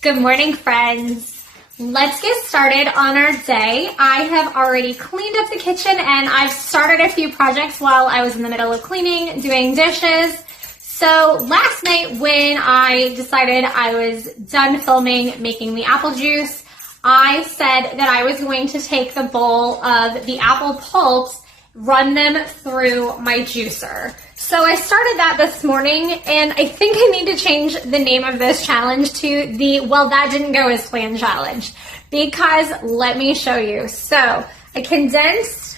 Good morning, friends. Let's get started on our day. I have already cleaned up the kitchen and I've started a few projects while I was in the middle of cleaning, doing dishes. So last night when I decided I was done filming making the apple juice, I said that I was going to take the bowl of the apple pulps, run them through my juicer. So I started that this morning, and I think I need to change the name of this challenge to the "well, that didn't go as planned" challenge, because let me show you. So I condensed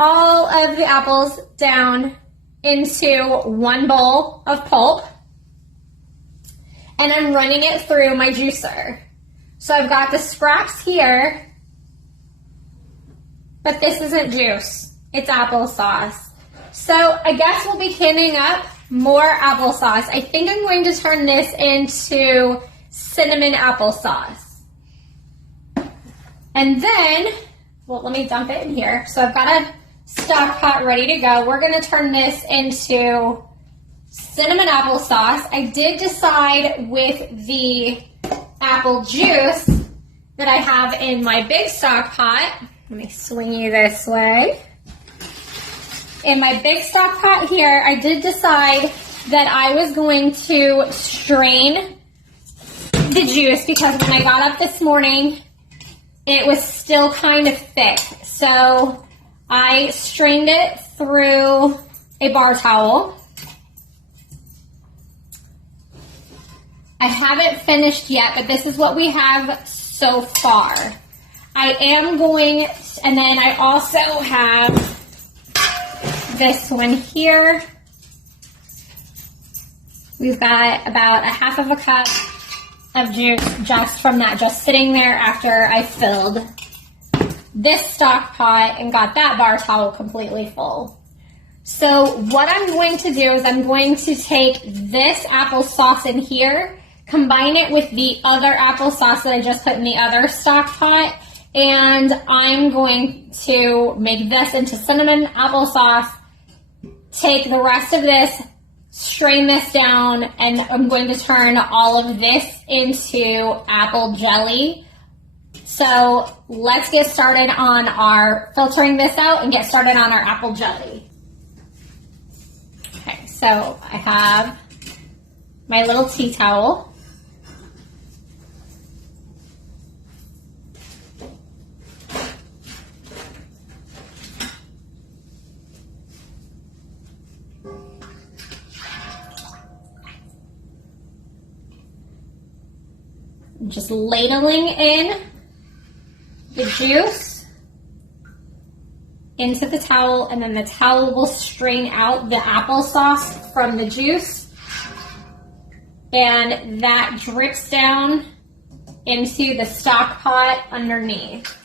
all of the apples down into one bowl of pulp, and I'm running it through my juicer. So I've got the scraps here, but this isn't juice, it's applesauce. So I guess we'll be canning up more applesauce. I think I'm going to turn this into cinnamon applesauce. And then, well, let me dump it in here. So I've got a stock pot ready to go. We're gonna turn this into cinnamon applesauce. I did decide with the apple juice that I have in my big stock pot. Let me swing you this way. In my big stock pot here, I did decide that I was going to strain the juice because when I got up this morning, it was still kind of thick. So I strained it through a bar towel. I haven't finished yet, but this is what we have so far. I am going, and then I also have this one here. We've got about a half of a cup of juice just from that, just sitting there after I filled this stock pot and got that bar towel completely full. So what I'm going to do is I'm going to take this applesauce in here, combine it with the other applesauce that I just put in the other stock pot, and I'm going to make this into cinnamon applesauce, take the rest of this, strain this down, and I'm going to turn all of this into apple jelly. So let's get started on our filtering this out and get started on our apple jelly. Okay, so I have my little tea towel. Just ladling in the juice into the towel, and then the towel will strain out the applesauce from the juice, and that drips down into the stock pot underneath.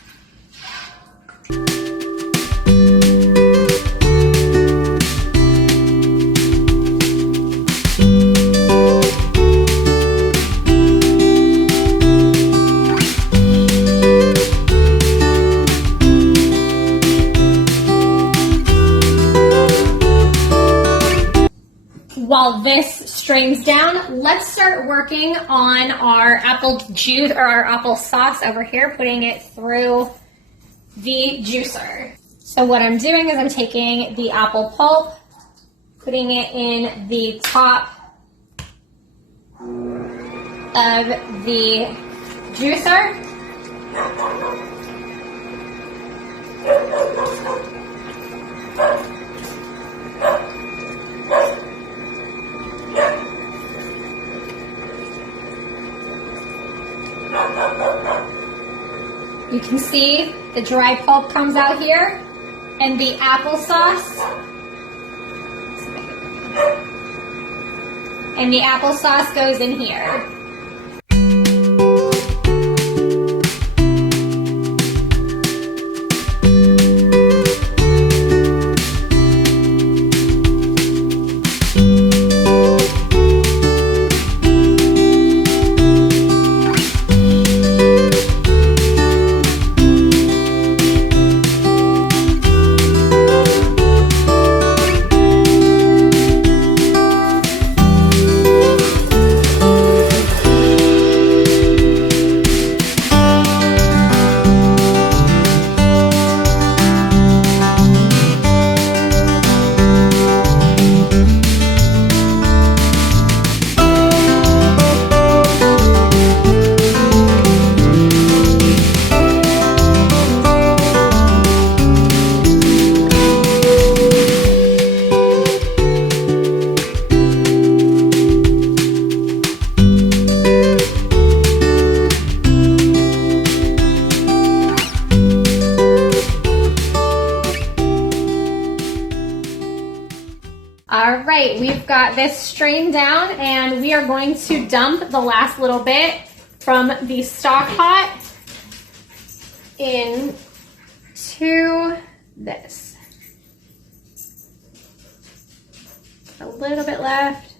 While this strains down, let's start working on our apple juice or our apple sauce over here, putting it through the juicer. So what I'm doing is I'm taking the apple pulp, putting it in the top of the juicer. You can see the dry pulp comes out here, and the applesauce, goes in here. got this strained down and we are going to dump the last little bit from the stock pot into this. A little bit left.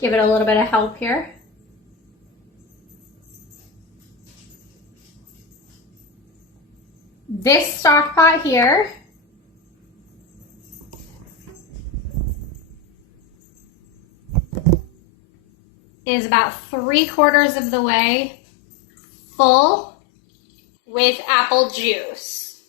Give it a little bit of help here. This stock pot here is about 3/4 of the way full with apple juice.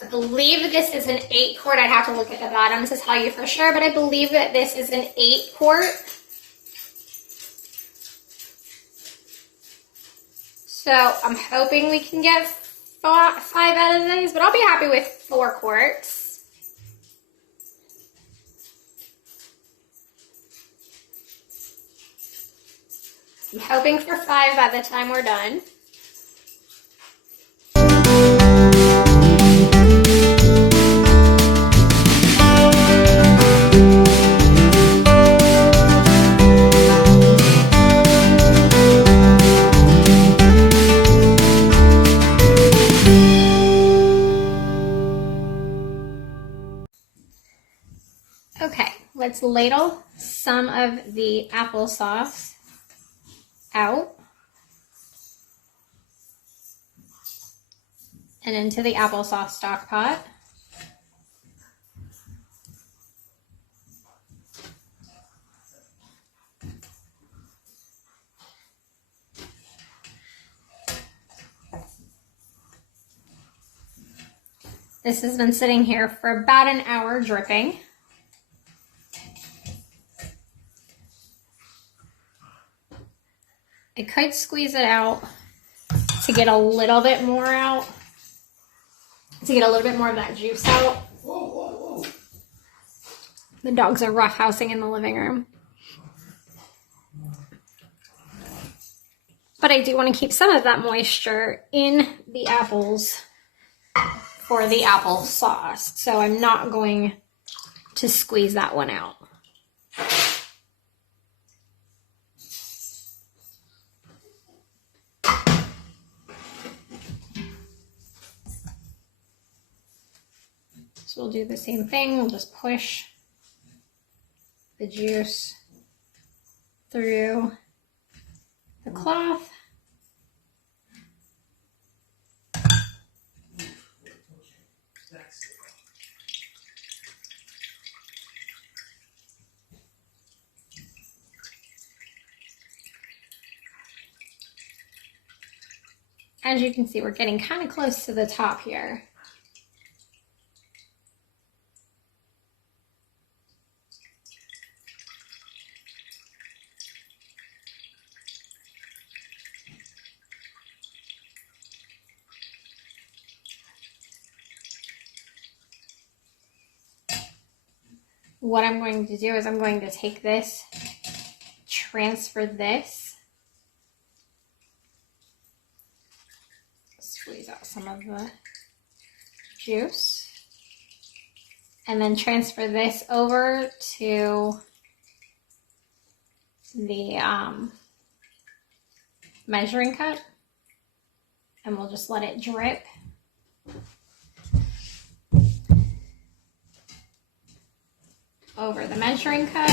I believe this is an 8-quart. I'd have to look at the bottom to tell you for sure, but I believe that this is an 8-quart. So I'm hoping we can get 5 out of these, but I'll be happy with 4 quarts. I'm hoping for 5 by the time we're done. Okay, let's ladle some of the applesauce out and into the applesauce stock pot. This has been sitting here for about an hour dripping. I could squeeze it out to get a little bit more out, to get a little bit more of that juice out. Whoa, whoa, whoa. The dogs are roughhousing in the living room. But I do want to keep some of that moisture in the apples for the applesauce. So I'm not going to squeeze that one out. So we'll do the same thing. We'll just push the juice through the cloth. As you can see, we're getting kind of close to the top here. What I'm going to do is I'm going to take this, transfer this, squeeze out some of the juice, and then transfer this over to the measuring cup, and we'll just let it drip. Over the measuring cup,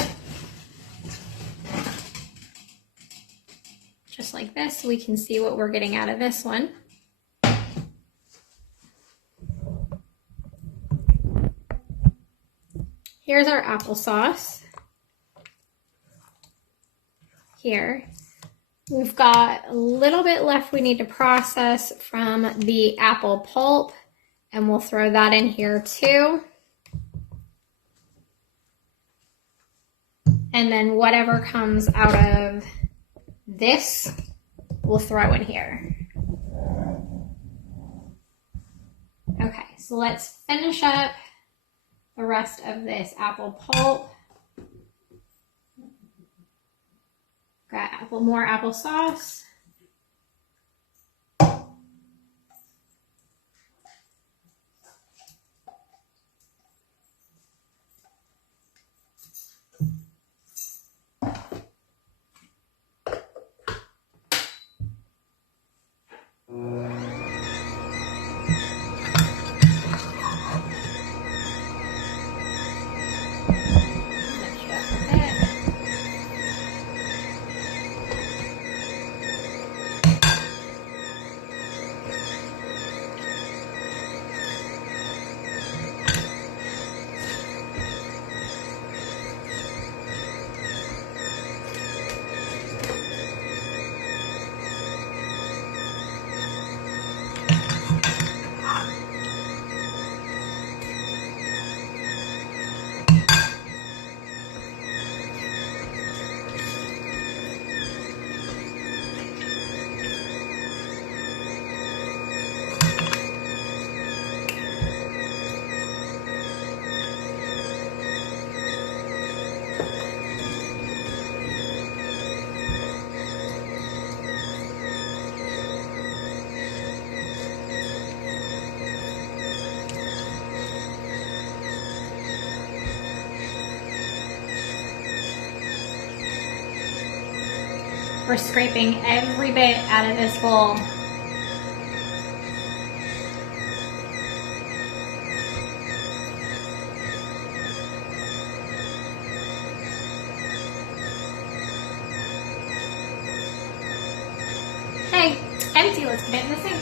just like this. We can see what we're getting out of this one. Here's our applesauce. Here, we've got a little bit left we need to process from the apple pulp, and we'll throw that in here too. And then whatever comes out of this, we'll throw in here. Okay, so let's finish up the rest of this apple pulp. Got more applesauce. We're scraping every bit out of this bowl. Okay, empty, let's put it in the sink.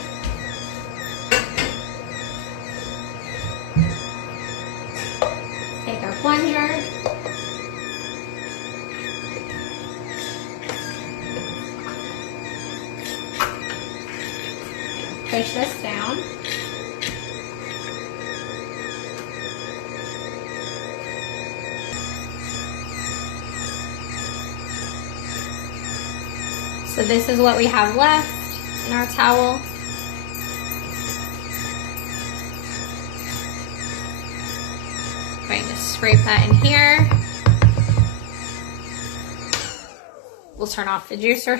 Take our plunger. Push this down. So this is what we have left in our towel. Going to scrape that in here. We'll turn off the juicer.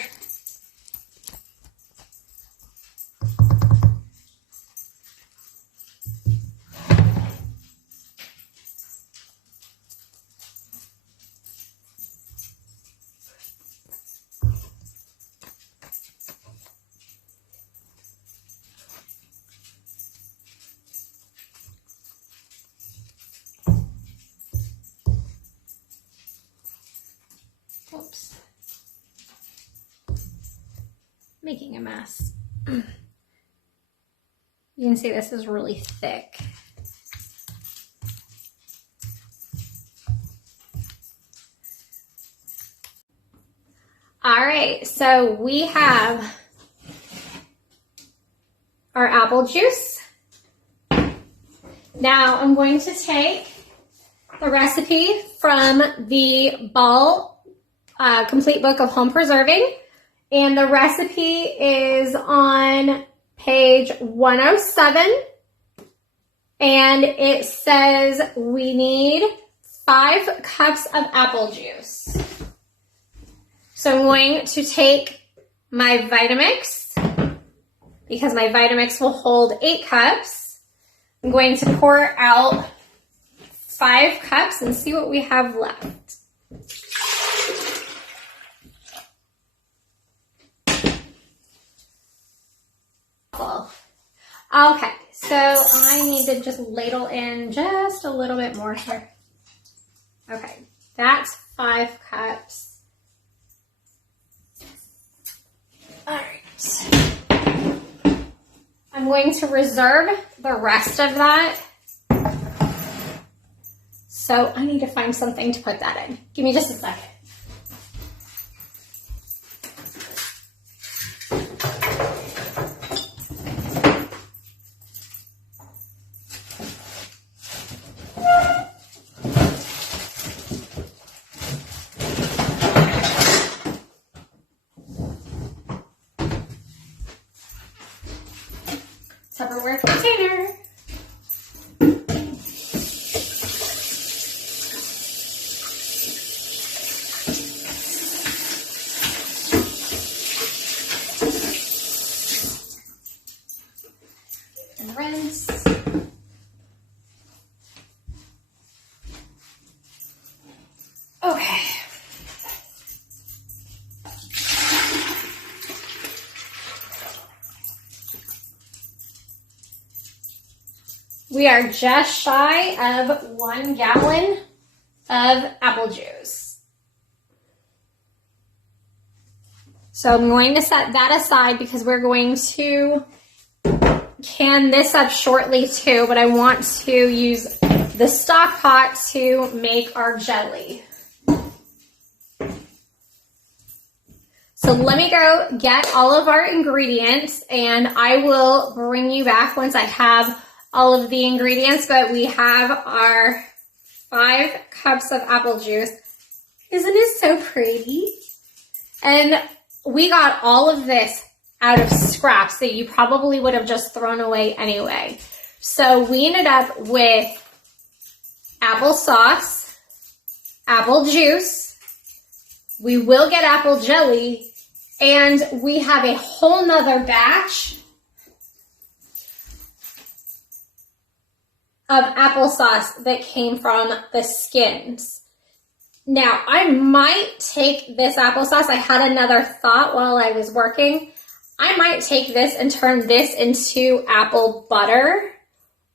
Oops. Making a mess. You can see this is really thick. All right, so we have our apple juice. Now I'm going to take the recipe from the Ball Complete Book of Home Preserving, and the recipe is on page 107, and it says we need 5 cups of apple juice. So I'm going to take my Vitamix, because my Vitamix will hold 8 cups. I'm going to pour out 5 cups and see what we have left. Okay, so I need to just ladle in just a little bit more here. Okay, that's 5 cups. All right. I'm going to reserve the rest of that. So I need to find something to put that in. Give me just a second. Tupperware container. And rinse. Okay. We are just shy of 1 gallon of apple juice. So I'm going to set that aside because we're going to can this up shortly too, but I want to use the stock pot to make our jelly. So let me go get all of our ingredients and I will bring you back once I have all of the ingredients, but we have our 5 cups of apple juice. Isn't it so pretty? And we got all of this out of scraps that you probably would have just thrown away anyway. So we ended up with applesauce, apple juice, we will get apple jelly, and we have a whole nother batch of applesauce that came from the skins. Now, I might take this applesauce. I had another thought while I was working. I might take this and turn this into apple butter.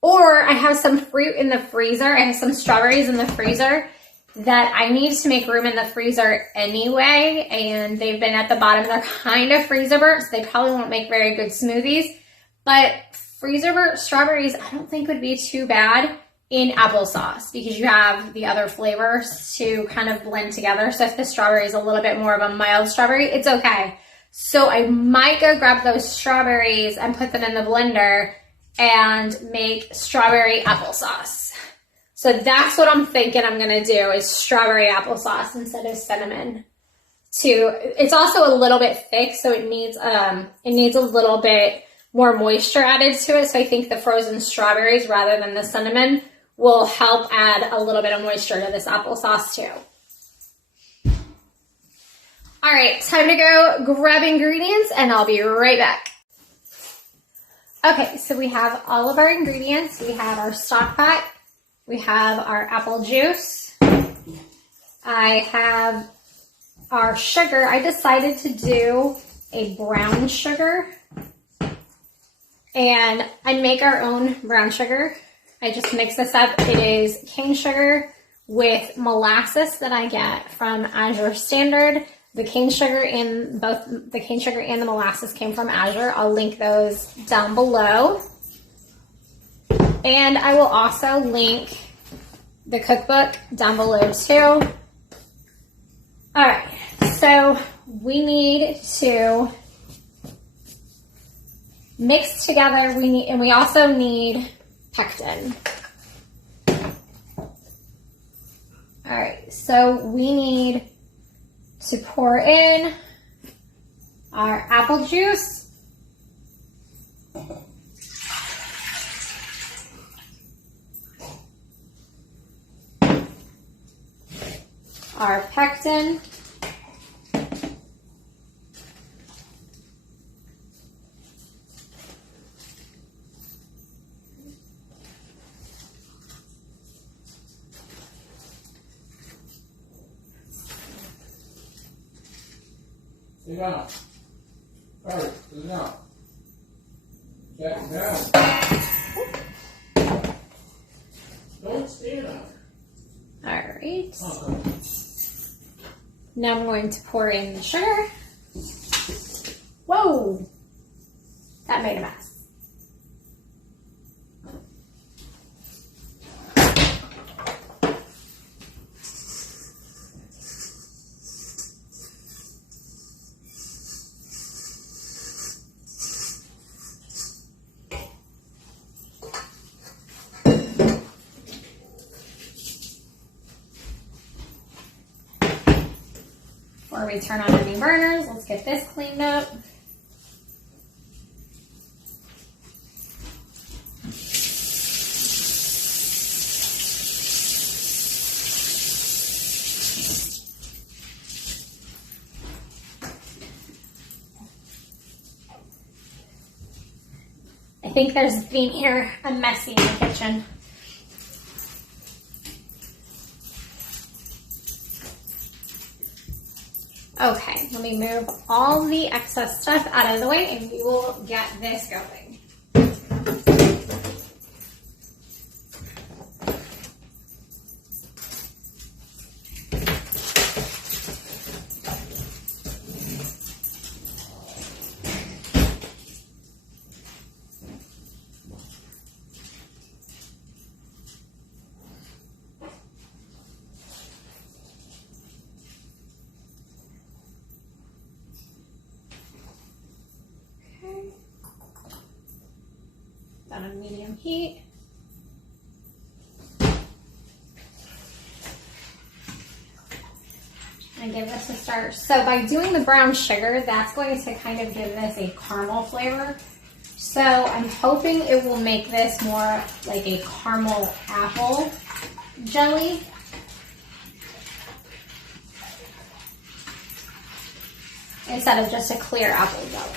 Or I have some fruit in the freezer. I have some strawberries in the freezer that I need to make room in the freezer anyway. And they've been at the bottom. They're kind of freezer burnt, so they probably won't make very good smoothies. But freezer burnt strawberries, I don't think would be too bad in applesauce because you have the other flavors to kind of blend together. So if the strawberry is a little bit more of a mild strawberry, it's okay. So I might go grab those strawberries and put them in the blender and make strawberry applesauce. So that's what I'm thinking I'm gonna do is strawberry applesauce instead of cinnamon. It's also a little bit thick, so it needs a little bit more moisture added to it. So I think the frozen strawberries rather than the cinnamon will help add a little bit of moisture to this applesauce too. All right, time to go grab ingredients and I'll be right back. Okay, so we have all of our ingredients. We have our stock pot. We have our apple juice. I have our sugar. I decided to do a brown sugar. And I make our own brown sugar. I just mix this up. It is cane sugar with molasses that I get from Azure Standard. The cane sugar and both the cane sugar and the molasses came from Azure. I'll link those down below. And I will also link the cookbook down below too. All right, so we need to mix together. We also need pectin. All right, so we need to pour in our apple juice, our pectin, Sit down. Hurry, sit down. Sit down. Don't stand up. all right. Now I'm going to pour in the sugar. Whoa, that made a mess. Before we turn on any burners, let's get this cleaned up. I think there's a theme here. I'm messy in the kitchen. Okay, let me move all the excess stuff out of the way and we will get this going. On medium heat. And give this a stir. So by doing the brown sugar, that's going to kind of give this a caramel flavor. So I'm hoping it will make this more like a caramel apple jelly. Instead of just a clear apple jelly.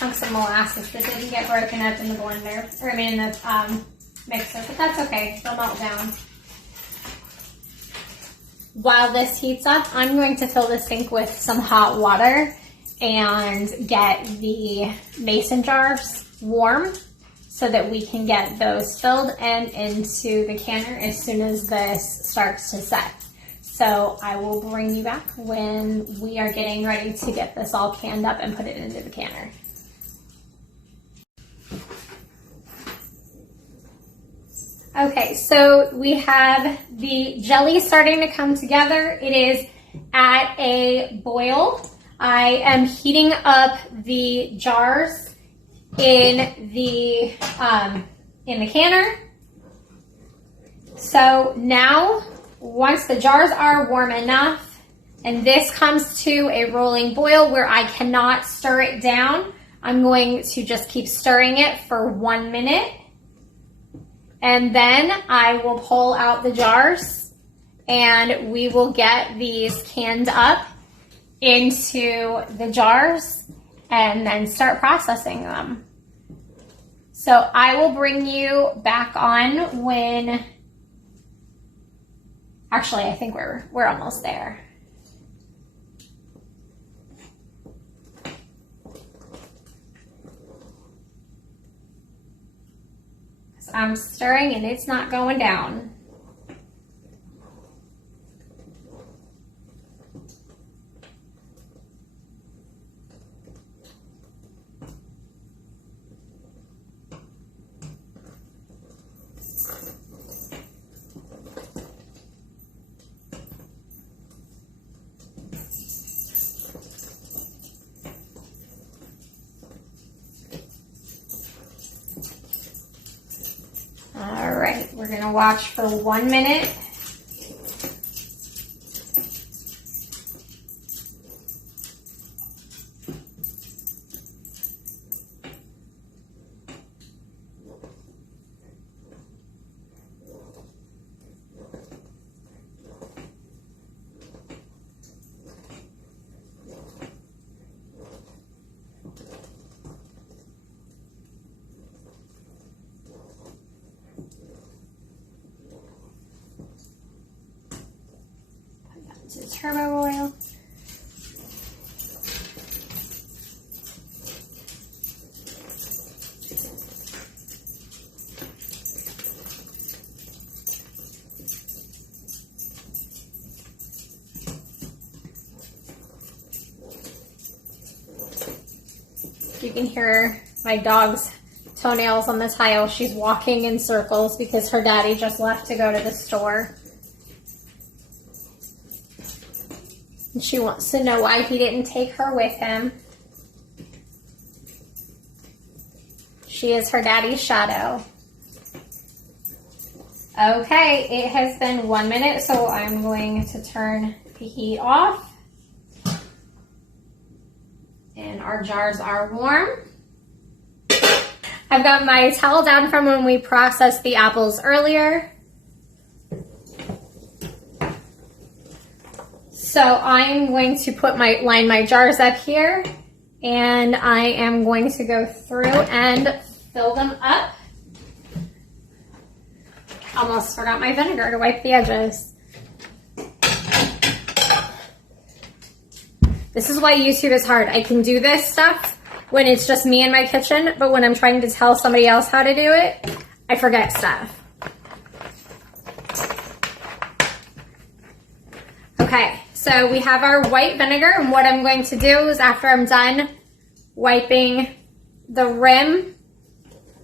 chunks of molasses that didn't get broken up in the blender, or I mean in the mixer, but that's okay, they'll melt down. While this heats up, I'm going to fill the sink with some hot water and get the mason jars warm so that we can get those filled and into the canner as soon as this starts to set. So I will bring you back when we are getting ready to get this all canned up and put it into the canner. Okay, so we have the jelly starting to come together. It is at a boil. I am heating up the jars in the canner. So now, once the jars are warm enough, and this comes to a rolling boil where I cannot stir it down, I'm going to just keep stirring it for 1 minute. And then I will pull out the jars and we will get these canned up into the jars and then start processing them. So I will bring you back on when, actually I think we're almost there. I'm stirring and it's not going down. All right, we're gonna watch for 1 minute. To turbo oil. You can hear my dog's toenails on the tile. She's walking in circles because her daddy just left to go to the store. And she wants to know why he didn't take her with him. She is her daddy's shadow. Okay, it has been 1 minute, so I'm going to turn the heat off. And our jars are warm. I've got my towel down from when we processed the apples earlier. So I'm going to line my jars up here, and I am going to go through and fill them up. Almost forgot my vinegar to wipe the edges. This is why YouTube is hard. I can do this stuff when it's just me in my kitchen, but when I'm trying to tell somebody else how to do it, I forget stuff. Okay. So we have our white vinegar, and what I'm going to do is after I'm done wiping the rim,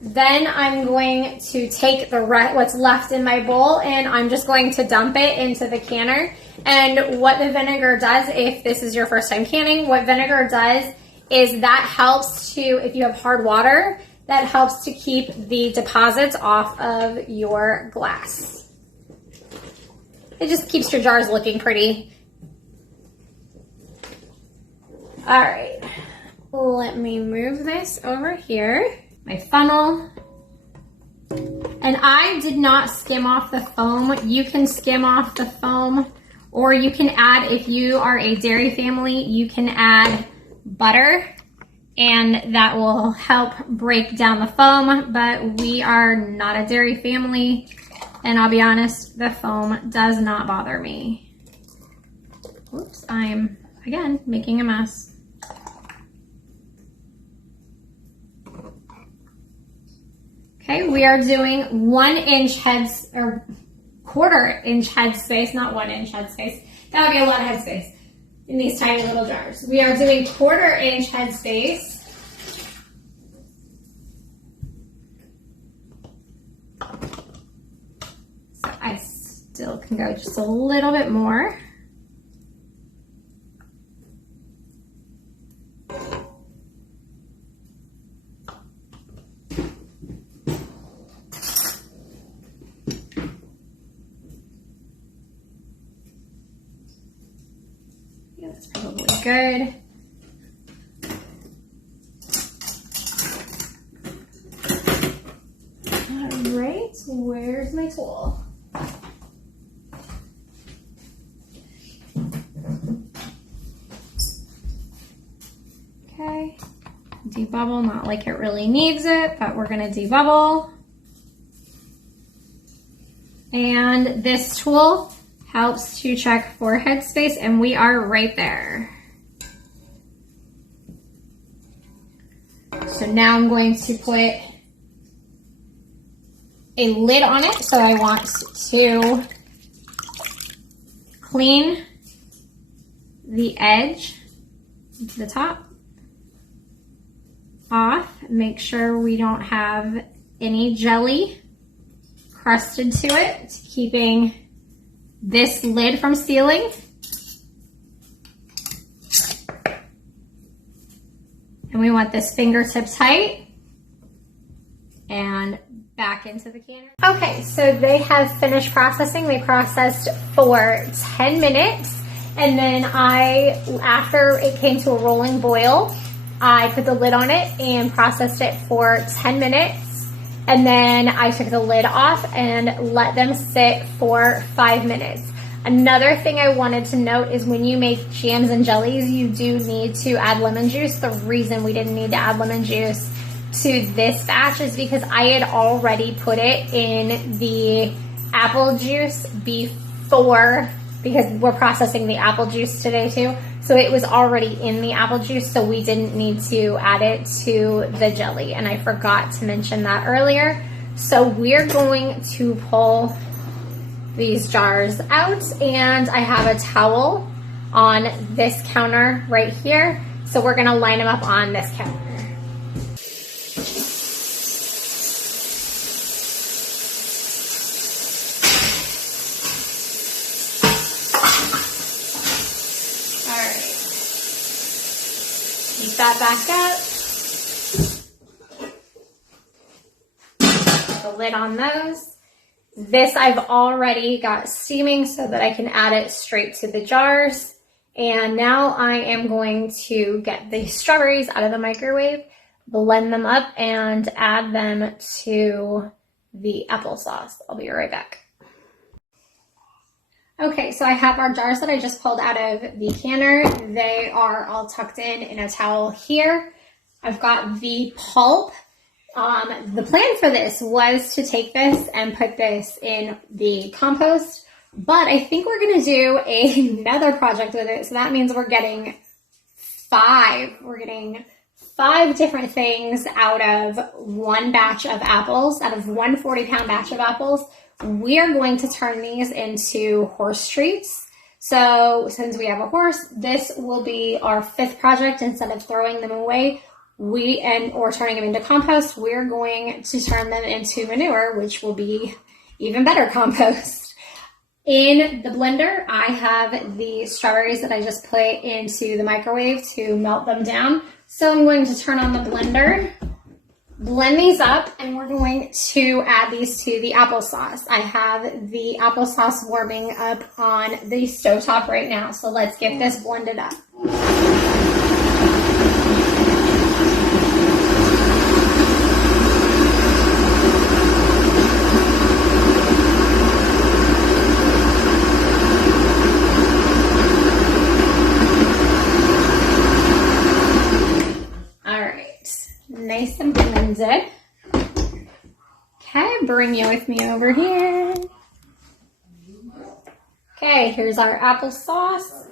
then I'm going to take what's left in my bowl and I'm just going to dump it into the canner. And what the vinegar does, if this is your first time canning, what vinegar does is that helps to, if you have hard water, that helps to keep the deposits off of your glass. It just keeps your jars looking pretty. All right, let me move this over here. My funnel. And I did not skim off the foam. You can skim off the foam, or you can add, if you are a dairy family, you can add butter and that will help break down the foam, but we are not a dairy family, and I'll be honest, the foam does not bother me. Oops, I'm, again, making a mess. Okay, we are doing 1 inch heads, or 1/4 inch head space, not 1 inch head space. That would be a lot of head space in these tiny little jars. We are doing 1/4 inch head space. So I still can go just a little bit more. Yeah, that's probably good. All right, where's my tool? Okay, debubble, not like it really needs it, but we're gonna debubble. And this tool helps to check for headspace, and we are right there. So now I'm going to put a lid on it. So I want to clean the edge, the top, off. Make sure we don't have any jelly crusted to it, keeping this lid from sealing. And we want this fingertip tight and back into the canner. Okay, so they have finished processing. They processed for 10 minutes. And then after it came to a rolling boil, I put the lid on it and processed it for 10 minutes. And then I took the lid off and let them sit for 5 minutes. Another thing I wanted to note is when you make jams and jellies, you do need to add lemon juice. The reason we didn't need to add lemon juice to this batch is because I had already put it in the apple juice before, because we're processing the apple juice today too. So it was already in the apple juice, so we didn't need to add it to the jelly. And I forgot to mention that earlier. So we're going to pull these jars out, and I have a towel on this counter right here. So we're gonna line them up on this counter. Keep that back up. The lid on those. This I've already got steaming so that I can add it straight to the jars. And now I am going to get the strawberries out of the microwave, blend them up, and add them to the applesauce. I'll be right back. Okay, so I have our jars that I just pulled out of the canner. They are all tucked in a towel here. I've got the pulp. The plan for this was to take this and put this in the compost, but I think we're gonna do another project with it. So that means we're getting 5. We're getting 5 different things out of one batch of apples, out of one 40-pound batch of apples. We are going to turn these into horse treats. So since we have a horse, this will be our 5th project. Instead of throwing them away or turning them into compost, we're going to turn them into manure, which will be even better compost. In the blender, I have the strawberries that I just put into the microwave to melt them down. So I'm going to turn on the blender, blend these up, and we're going to add these to the applesauce. I have the applesauce warming up on the stovetop right now, so let's get this blended up. All right. blended. Okay, bring you with me over here. Okay, here's our applesauce.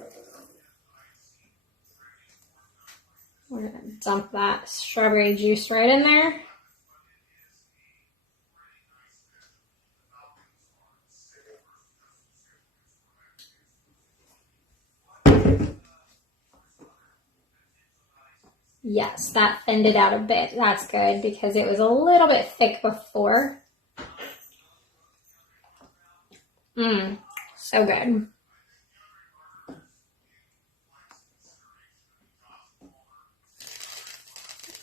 We're gonna dump that strawberry juice right in there. Yes, that thinned it out a bit. That's good because it was a little bit thick before. So good.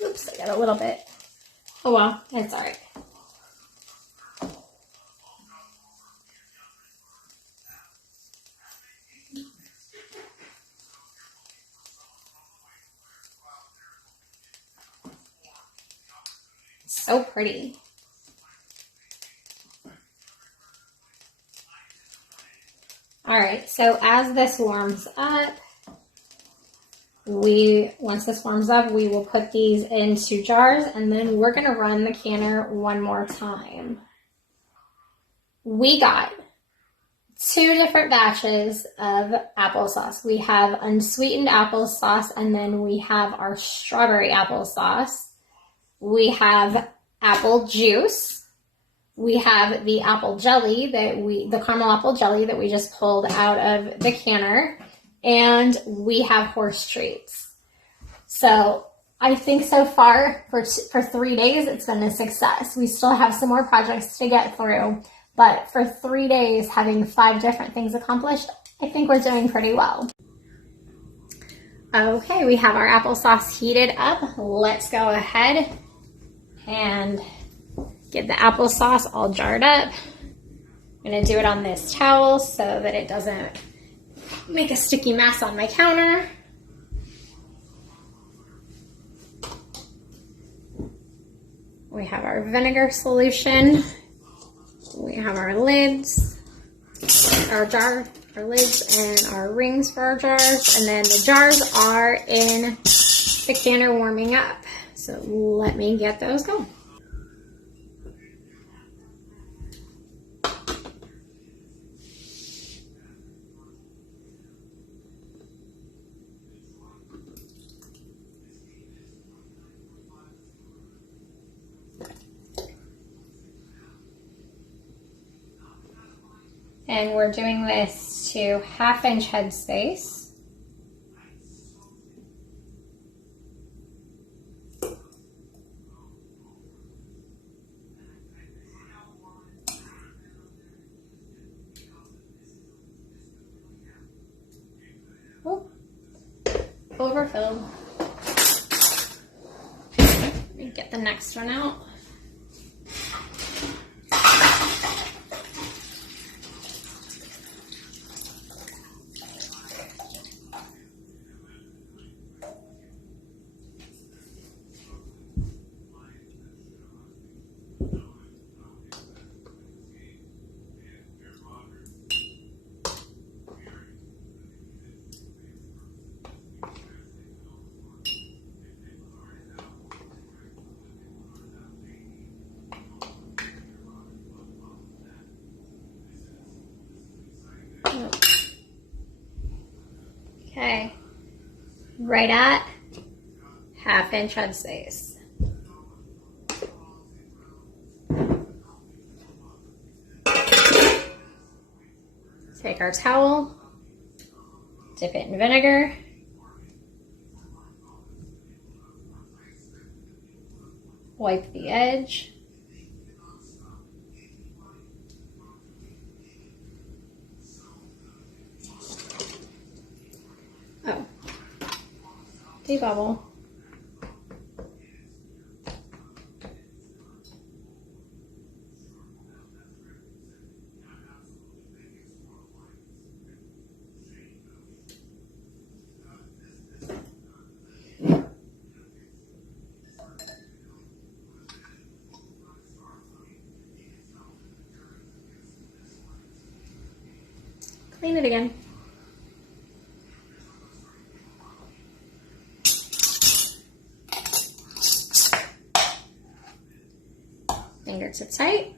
Oops, I got a little bit. Oh well, it's all right. So pretty. All right, so as this warms up, once this warms up, we will put these into jars and then we're gonna run the canner one more time. We got 2 different batches of applesauce. We have unsweetened applesauce and then we have our strawberry applesauce. We have apple juice. We have the apple jelly the caramel apple jelly that we just pulled out of the canner. And we have horse treats. So I think so far for 3 days, it's been a success. We still have some more projects to get through, but for 3 days, having 5 different things accomplished, I think we're doing pretty well. Okay, we have our applesauce heated up. Let's go ahead and get the applesauce all jarred up. I'm gonna do it on this towel so that it doesn't make a sticky mess on my counter. We have our vinegar solution. We have our lids, our lids and our rings for our jars. And then the jars are in the canner warming up. So let me get those going. And we're doing this to 1/2 inch headspace. Oh, overfilled. Let me get the next one out. Okay, right at 1/2 inch headspace. Take our towel, dip it in vinegar, wipe the edge. Oh, debubble. Clean it again. Hard to tight.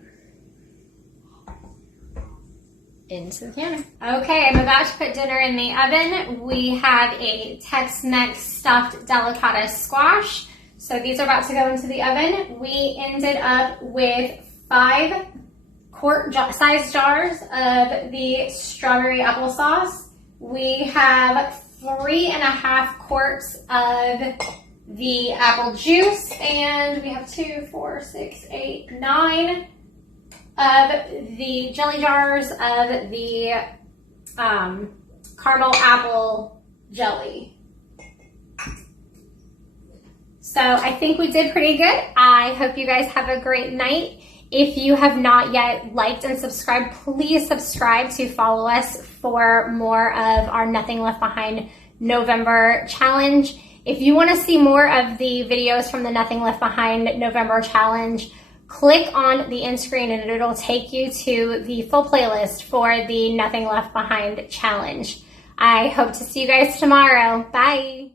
Into the counter. Okay, I'm about to put dinner in the oven. We have a Tex-Mex stuffed delicata squash. So these are about to go into the oven. We ended up with 5 quart-size jars of the strawberry applesauce. We have 3.5 quarts of the apple juice, and we have 2, 4, 6, 8, 9 of the jelly jars of the caramel apple jelly. So I think we did pretty good. I hope you guys have a great night. If you have not yet liked and subscribed, please subscribe to follow us for more of our Nothing Left Behind November challenge. If you want to see more of the videos from the Nothing Left Behind November challenge, click on the end screen and it'll take you to the full playlist for the Nothing Left Behind challenge. I hope to see you guys tomorrow. Bye.